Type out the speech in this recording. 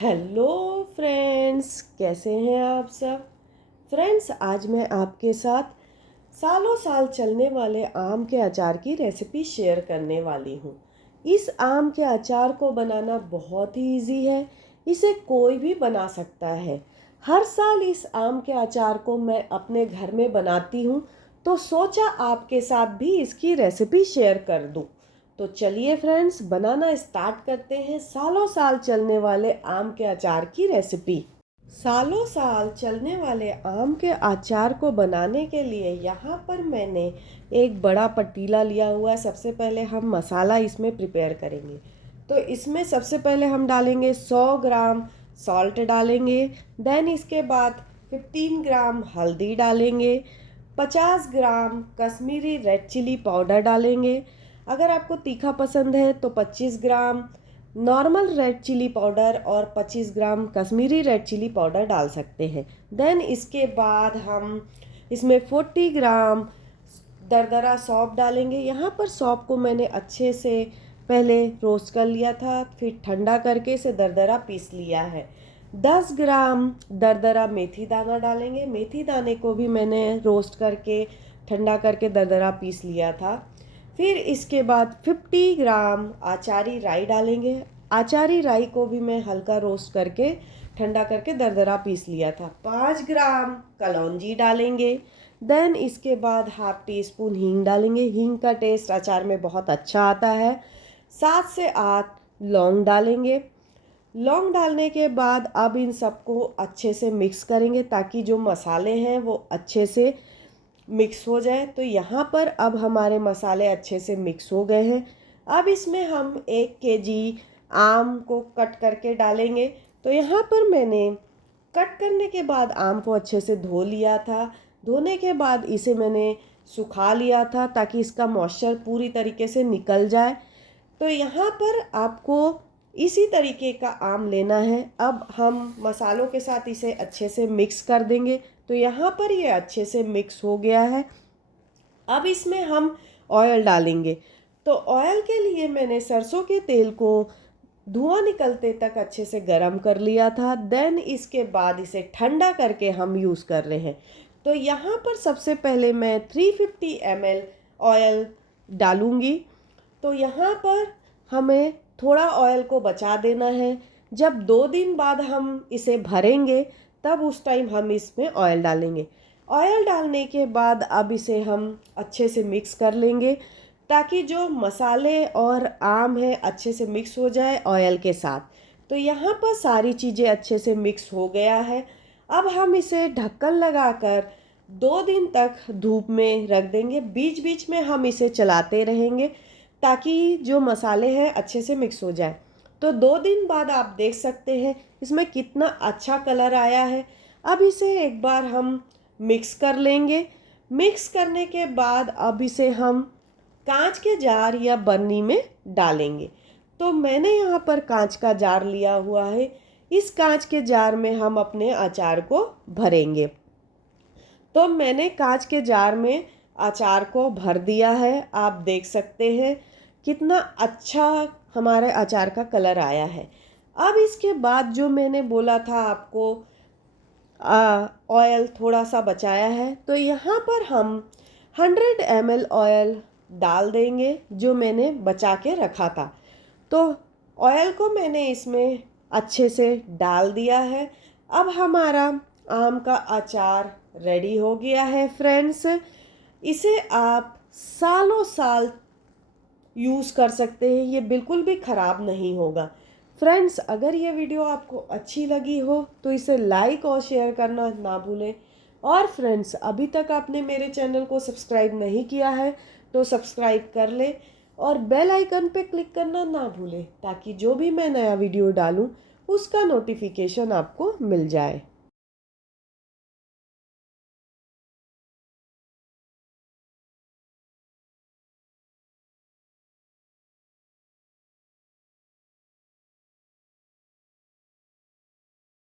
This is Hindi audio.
हेलो फ्रेंड्स, कैसे हैं आप सब। फ्रेंड्स, आज मैं आपके साथ सालों साल चलने वाले आम के अचार की रेसिपी शेयर करने वाली हूँ। इस आम के अचार को बनाना बहुत ही इजी है। इसे कोई भी बना सकता है। हर साल इस आम के अचार को मैं अपने घर में बनाती हूँ, तो सोचा आपके साथ भी इसकी रेसिपी शेयर कर दूँ। तो चलिए फ्रेंड्स, बनाना स्टार्ट करते हैं सालों साल चलने वाले आम के अचार की रेसिपी। सालों साल चलने वाले आम के अचार को बनाने के लिए यहाँ पर मैंने एक बड़ा पतीला लिया हुआ है। सबसे पहले हम मसाला इसमें प्रिपेयर करेंगे। तो इसमें सबसे पहले हम डालेंगे 100 ग्राम सॉल्ट डालेंगे। देन इसके बाद 15 ग्राम हल्दी डालेंगे। 50 ग्राम कश्मीरी रेड चिली पाउडर डालेंगे। अगर आपको तीखा पसंद है तो 25 ग्राम नॉर्मल रेड चिली पाउडर और 25 ग्राम कश्मीरी रेड चिली पाउडर डाल सकते हैं। देन इसके बाद हम इसमें 40 ग्राम दरदरा सौंफ डालेंगे। यहाँ पर सौंफ को मैंने अच्छे से पहले रोस्ट कर लिया था, फिर ठंडा करके इसे दरदरा पीस लिया है। 10 ग्राम दरदरा मेथी दाना डालेंगे। मेथी दाने को भी मैंने रोस्ट करके ठंडा करके दरदरा पीस लिया था। फिर इसके बाद 50 ग्राम आचारी राई डालेंगे। आचारी राई को भी मैं हल्का रोस्ट करके ठंडा करके दरदरा पीस लिया था। 5 ग्राम कलौंजी डालेंगे। देन इसके बाद हाफ टी स्पून हींग डालेंगे। हींग का टेस्ट अचार में बहुत अच्छा आता है। 7 से 8 लौंग डालेंगे। लौंग डालने के बाद अब इन सबको अच्छे से मिक्स करेंगे ताकि जो मसाले हैं वो अच्छे से मिक्स हो जाए। तो यहाँ पर अब हमारे मसाले अच्छे से मिक्स हो गए हैं। अब इसमें हम 1 केजी आम को कट करके डालेंगे। तो यहाँ पर मैंने कट करने के बाद आम को अच्छे से धो लिया था। धोने के बाद इसे मैंने सुखा लिया था ताकि इसका मॉइस्चर पूरी तरीके से निकल जाए। तो यहाँ पर आपको इसी तरीके का आम लेना है। अब हम मसालों के साथ इसे अच्छे से मिक्स कर देंगे। तो यहाँ पर ये अच्छे से मिक्स हो गया है। अब इसमें हम ऑयल डालेंगे। तो ऑयल के लिए मैंने सरसों के तेल को धुआं निकलते तक अच्छे से गरम कर लिया था। देन इसके बाद इसे ठंडा करके हम यूज़ कर रहे हैं। तो यहाँ पर सबसे पहले मैं 350 ml ऑयल डालूँगी। तो यहाँ पर हमें थोड़ा ऑयल को बचा देना है। जब 2 दिन बाद हम इसे भरेंगे तब उस टाइम हम इसमें ऑयल डालेंगे। ऑयल डालने के बाद अब इसे हम अच्छे से मिक्स कर लेंगे ताकि जो मसाले और आम है अच्छे से मिक्स हो जाए ऑयल के साथ। तो यहाँ पर सारी चीज़ें अच्छे से मिक्स हो गया है। अब हम इसे ढक्कन लगाकर 2 दिन तक धूप में रख देंगे। बीच बीच में हम इसे चलाते रहेंगे ताकि जो मसाले हैं अच्छे से मिक्स हो जाए। तो 2 दिन बाद आप देख सकते हैं इसमें कितना अच्छा कलर आया है। अब इसे एक बार हम मिक्स कर लेंगे। मिक्स करने के बाद अब इसे हम कांच के जार या बर्नी में डालेंगे। तो मैंने यहाँ पर कांच का जार लिया हुआ है। इस कांच के जार में हम अपने अचार को भरेंगे। तो मैंने कांच के जार में अचार को भर दिया है। आप देख सकते हैं कितना अच्छा हमारे अचार का कलर आया है। अब इसके बाद जो मैंने बोला था आपको ऑयल थोड़ा सा बचाया है, तो यहाँ पर हम 100 ml ऑयल डाल देंगे जो मैंने बचा के रखा था। तो ऑयल को मैंने इसमें अच्छे से डाल दिया है। अब हमारा आम का अचार रेडी हो गया है फ्रेंड्स। इसे आप सालों साल यूज़ कर सकते हैं, ये बिल्कुल भी ख़राब नहीं होगा। फ्रेंड्स, अगर ये वीडियो आपको अच्छी लगी हो तो इसे लाइक और शेयर करना ना भूलें। और फ्रेंड्स, अभी तक आपने मेरे चैनल को सब्सक्राइब नहीं किया है तो सब्सक्राइब कर लें और बेल आइकन पे क्लिक करना ना भूलें ताकि जो भी मैं नया वीडियो डालूँ उसका नोटिफिकेशन आपको मिल जाए।